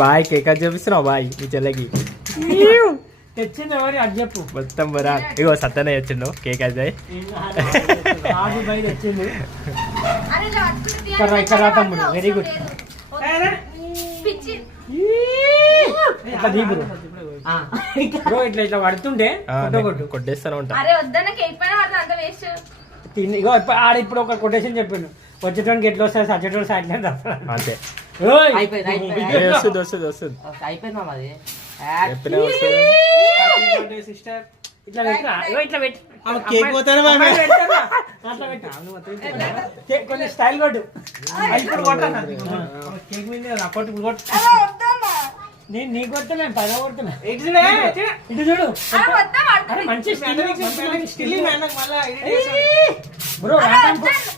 bye cake అది చూపిస్తున్నావు bye మీ చెల్లెకి తెచ్చింది ఎవరి అది చెప్పు మొత్తం బరా ఇగో సత్తనే వచ్చిండు కేక్ అది ఆది బయట వచ్చింది ఇక్కడ తమ్ముడు వెరీ గుడ్ ఇట్లా దీ బ్రో బ్రో ఇట్లా ఇట్లా పడుతుంటే కొట్టేస్తాను ఉంటా ఇగో ఆడ ఇప్పుడు ఒక కొటేషన్ చెప్పిండు వచ్చేటోనికి ఎట్లా వస్తుంది సచ్చేటోడు అట్లా అంతే వస్తుంది వస్తుంది సిస్టర్ ఇట్లా పెట్టరా ఇట్లా పెట్టి కొంచెం స్టైల్ కొట్టు ఇప్పుడు కొట్టా కేక్ మీద కొట్టు కొట్టు నేను నీ కొడుతున్నా పైన కొడుతున్నా ఇటు చూడు మంచి బ్రో